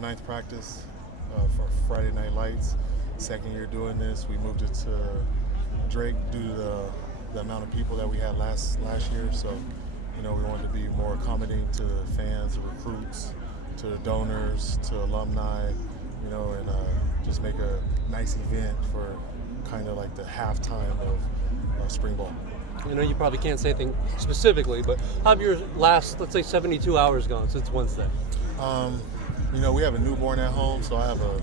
Ninth practice for Friday Night Lights. Second year doing this. We moved it to Drake due to the amount of people that we had last year. So, we wanted to be more accommodating to fans, to recruits, to donors, to alumni, and just make a nice event for kind of like the halftime of spring ball. You probably can't say anything specifically, but how have your last, let's say, 72 hours gone since Wednesday? We have a newborn at home, so I have a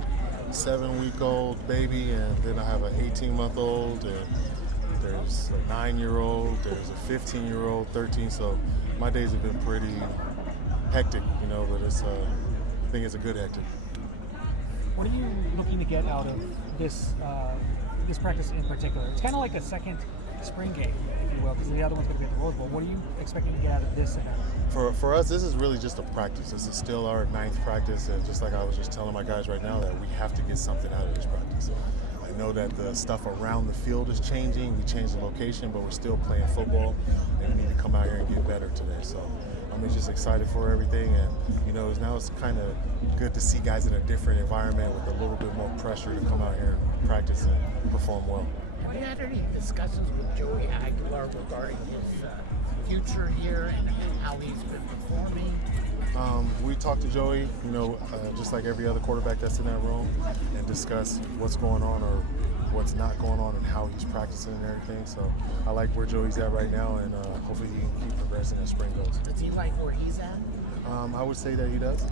7-week-old baby, and then I have an 18-month-old, and there's a 9-year-old, there's a 15-year-old, 13. So my days have been pretty hectic, but I think it's a good hectic. What are you looking to get out of this practice in particular? It's kind of like a second spring game, if you will, because the other one's going to be at the Rose Bowl. What are you expecting to get out of this event? For us, this is really just a practice. This is still our 9th practice, and just like I was just telling my guys right now, that we have to get something out of this practice. I know that the stuff around the field is changing. We changed the location, but we're still playing football, and we need to come out here and get better today. So I'm just excited for everything, and now it's kind of good to see guys in a different environment with a little bit more pressure to come out here and practice and perform well. Have you had any discussions with Joey Aguilar regarding his future here and how he's been performing? We talked to Joey, just like every other quarterback that's in that room, and discuss what's going on or what's not going on and how he's practicing and everything. So I like where Joey's at right now, and hopefully he can keep progressing as spring goes. Does he like where he's at? I would say that he does.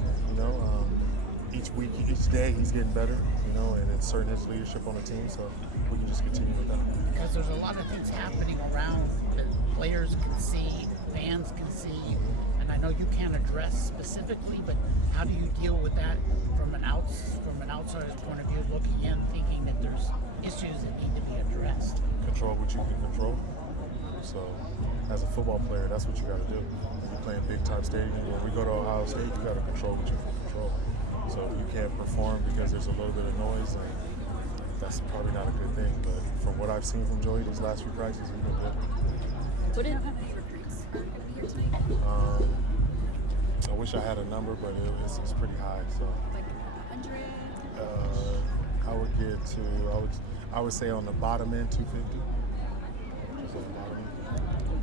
Each week, each day, he's getting better. And inserting his leadership on the team. So we can just continue with that. Because there's a lot of things happening around that players can see, fans can see, and I know you can't address specifically, but how do you deal with that from an outsider's point of view, looking in, thinking that there's issues that need to be addressed? Control what you can control. So, as a football player, that's what you got to do. When you're playing big-time stadium, when we go to Ohio State, you got to control what you can control. So if you can't perform because there's a little bit of noise, then that's probably not a good thing. But from what I've seen from Joey these last few practices, he's been good. What do you have recruits here tonight? I wish I had a number, but it's pretty high. So Like 100? I would get to I would say on the bottom end 250. Just on the bottom end.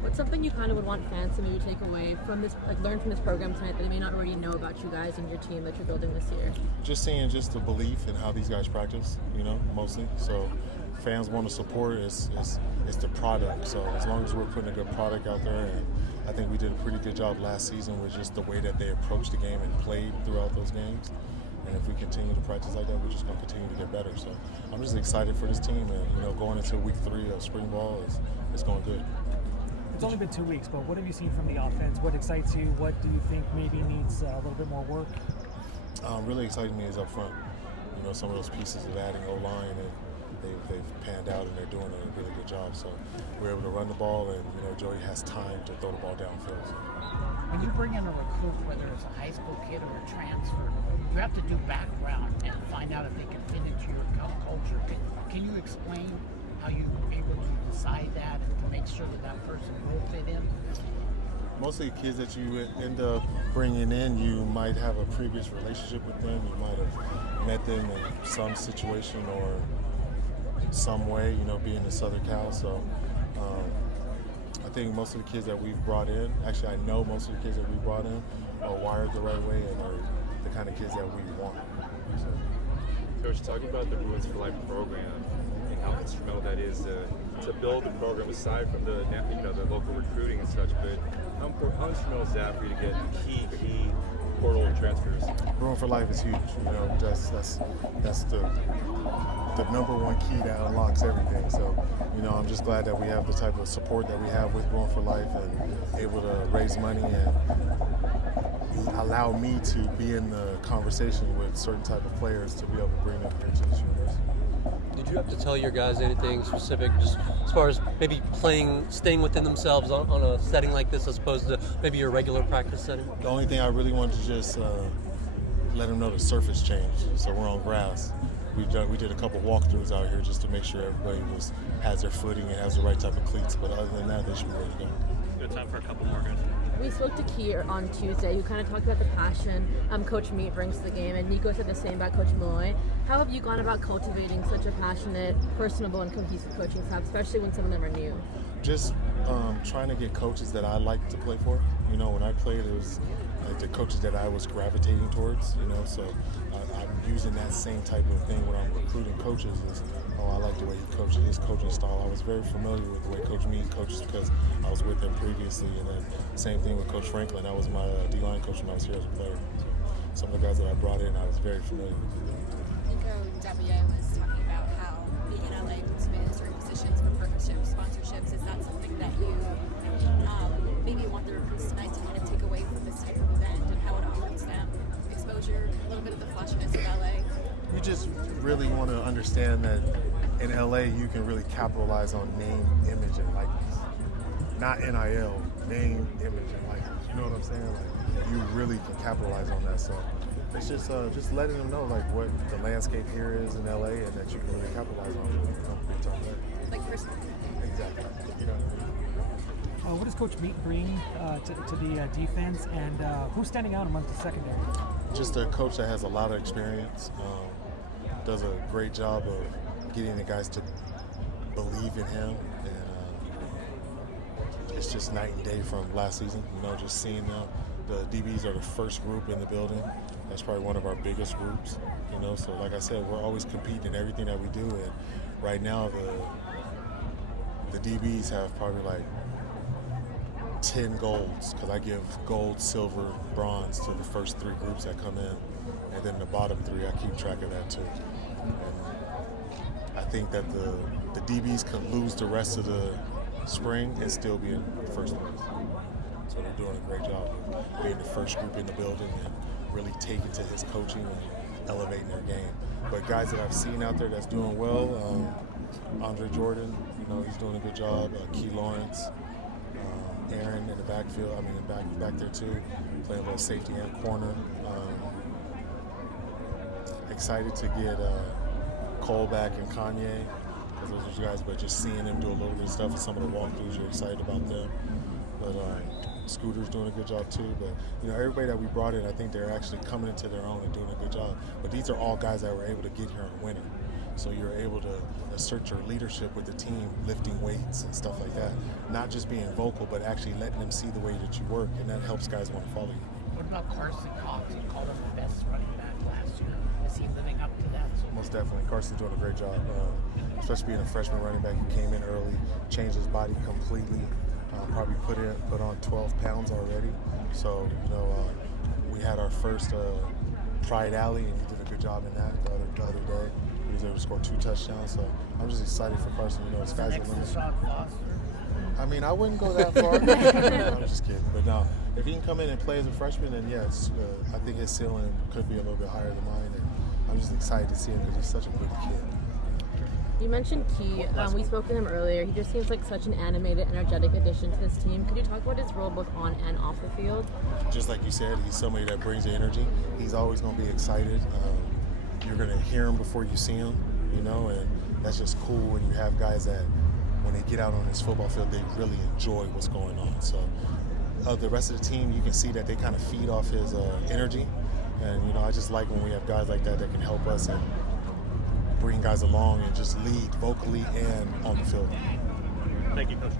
What's something you kind of would want fans to maybe take away from this, like learn from this program tonight that they may not already know about you guys and your team that you're building this year? Just seeing just the belief in how these guys practice, mostly. So fans want to support it's the product. So as long as we're putting a good product out there, and I think we did a pretty good job last season with just the way that they approached the game and played throughout those games. And if we continue to practice like that, we're just going to continue to get better. So I'm just excited for this team, and going into week 3 of spring ball is going good. It's only been 2 weeks, but what have you seen from the offense? What excites you? What do you think maybe needs a little bit more work? Really exciting me is up front. Some of those pieces of adding O-line, and they've panned out, and they're doing a really good job. So we're able to run the ball, and Joey has time to throw the ball downfield. So. When you bring in a recruit, whether it's a high school kid or a transfer, you have to do background and find out if they can fit into your culture. Can you explain how you were able to decide that and to make sure that person will fit in? Most of the kids that you end up bringing in, you might have a previous relationship with them. You might have met them in some situation or some way, being in Southern Cal. So I think most of the kids that we've brought in, actually I know most of the kids that we brought in are wired the right way and are the kind of kids that we want. So. Coach, talking about the Bruins for Life program and how instrumental that is to build the program aside from the local recruiting and such, but how instrumental is that for you to get key portal transfers? Bruins for Life is huge. That's the number one key that unlocks everything. So, I'm just glad that we have the type of support that we have with Bruins for Life and able to raise money and allow me to be in the conversation with certain type of players to be able to bring them here to this university. Did you have to tell your guys anything specific, just as far as maybe staying within themselves on a setting like this as opposed to maybe your regular practice setting? The only thing I really wanted to just let them know the surface changed, so we're on grass. We did a couple walkthroughs out here just to make sure everybody has their footing and has the right type of cleats, but other than that, they should be ready to go. Good time for a couple more guys. We spoke to Key on Tuesday, who kind of talked about the passion Coach Meat brings to the game, and Nico said the same about Coach Malloy. How have you gone about cultivating such a passionate, personable, and cohesive coaching staff, especially when some of them are new? Just trying to get coaches that I like to play for. You know, when I played, it was like the coaches that I was gravitating towards, you know, so I'm using that same type of thing when I'm recruiting coaches is, I like the way he coaches, his coaching style. I was very familiar with the way Coach Mead coaches because I was with him previously, and then same thing with Coach Franklin. That was my D-line coach when I was here as a player. So some of the guys that I brought in, I was very familiar with. Nico W was talking about how being in LA puts him in certain positions for partnerships, sponsorships. Is that something that you maybe want the recruits tonight to kind of take away from this type of event and how it offers them exposure, a little bit of the flashiness of LA? You just really want to understand that in LA you can really capitalize on name, image, and likeness. Not NIL, name, image, and likeness. You know what I'm saying? Like, you really can capitalize on that. So it's just letting them know like what the landscape here is in LA and that you can really capitalize on it when you become a big time player. Like personal. Exactly. You know what I mean? What does Coach Meat bring to the defense, and who's standing out amongst the secondary? Just a coach that has a lot of experience, does a great job of getting the guys to believe in him, and it's just night and day from last season. You know, just seeing them. The DBs are the first group in the building. That's probably one of our biggest groups. You know, so like I said, we're always competing in everything that we do, and right now the DBs have probably like 10 golds, because I give gold, silver, bronze to the first 3 groups that come in, and then the bottom 3 I keep track of that too. And I think that the DBs could lose the rest of the spring and still be in first place. So they're doing a great job of being the first group in the building and really taking to his coaching and elevating their game. But guys that I've seen out there that's doing well, Andre Jordan, you know, he's doing a good job. Key Lawrence, Aaron in the backfield, back there too, playing a little safety and corner. Excited to get Cole back and Kanye, because those are guys, but just seeing them do a little bit of stuff with some of the walkthroughs, you're excited about them. But Scooter's doing a good job too. But you know, everybody that we brought in, I think they're actually coming into their own and doing a good job. But these are all guys that were able to get here and winning. So you're able to assert your leadership with the team, lifting weights and stuff like that. Not just being vocal, but actually letting them see the way that you work, and that helps guys want to follow you. What about Carson Cox? You called him the best running back last year. Is he living up to that? Most definitely. Carson's doing a great job, especially being a freshman running back. He came in early, changed his body completely, probably put on 12 pounds already. So, you know, we had our first Pride Alley, and he did a good job in that the other day. He was able to score 2 touchdowns. So I'm just excited for Carson. You know, sky's the limit. DeShaun Foster. I mean, I wouldn't go that far. No, I'm just kidding. But no, if he can come in and play as a freshman, then yes, I think his ceiling could be a little bit higher than mine. And I'm just excited to see him because he's such a good kid. You mentioned Key. We spoke to him earlier. He just seems like such an animated, energetic addition to this team. Could you talk about his role both on and off the field? Just like you said, he's somebody that brings the energy. He's always going to be excited. You're going to hear him before you see him, you know, and that's just cool when you have guys that when they get out on this football field, they really enjoy what's going on. So the rest of the team, you can see that they kind of feed off his energy. And, you know, I just like when we have guys like that that can help us and bring guys along and just lead vocally and on the field. Thank you, Coach.